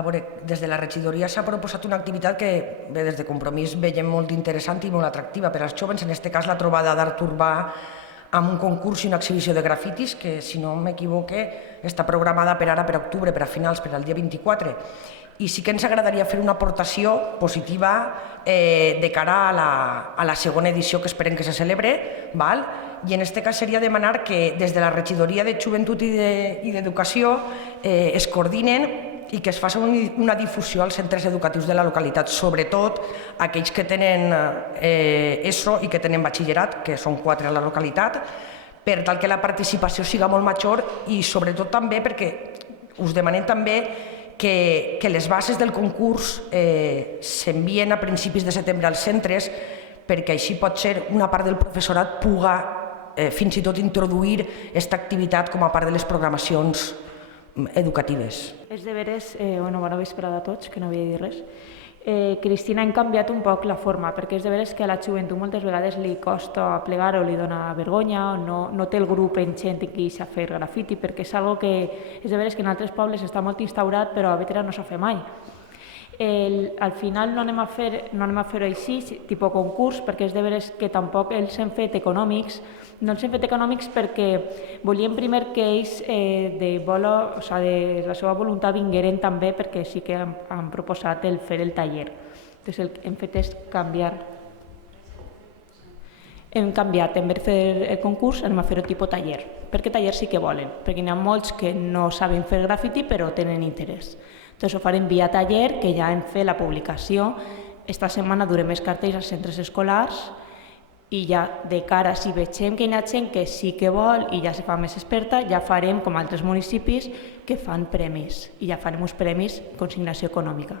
A veure, des de la regidoria s'ha proposat una activitat que bé, des de Compromís veiem molt interessant i molt atractiva per als joves, en aquest cas la trobada d'art urbà amb un concurs i una exhibició de grafitis que, si no m'equivoque, està programada per ara, per octubre, per a finals, per al dia 24. I sí que ens agradaria fer una aportació positiva de cara a la segona edició que esperem que se celebre, i en aquest cas seria demanar que des de la regidoria de Joventut i d'Educació es coordinen i que es faci una difusió als centres educatius de la localitat, sobretot aquells que tenen ESO i que tenen batxillerat, que són 4 a la localitat, per tal que la participació siga molt major i sobretot també perquè us demanem també que les bases del concurs s'envien a principis de setembre als centres perquè així pot ser una part del professorat puga fins i tot introduir aquesta activitat com a part de les programacions educatives. És de veres, bona vesprada a tots, que no havia dit res. Cristina, hem canviat un poc la forma, perquè és de veres que a la joventut moltes vegades li costa plegar o li dona vergonya o no té el grup en gent que a fer grafiti, perquè és algo que és de veres que en altres pobles està molt instaurat però a Bétera no s'ha fet mai. Al final no anem a fer-ho així, tipus concurs, perquè és de veres que tampoc els hem fet econòmics. No els hem fet econòmics perquè volíem primer que ells de la seva voluntat vingueren també, perquè sí que han proposat el fer el taller. Llavors el que hem fet és canviar. Hem canviat, en vez de fer el concurs anem a fer-ho tipus taller, perquè taller sí que volen, perquè n'hi ha molts que no saben fer grafiti però tenen interès. Llavors ho farem via taller, que ja hem fet la publicació. Esta setmana durem els cartells als centres escolars i ja de cara, si veiem que hi ha gent que sí que vol i ja se fa més experta, ja farem com altres municipis que fan premis i ja farem uns premis consignació econòmica.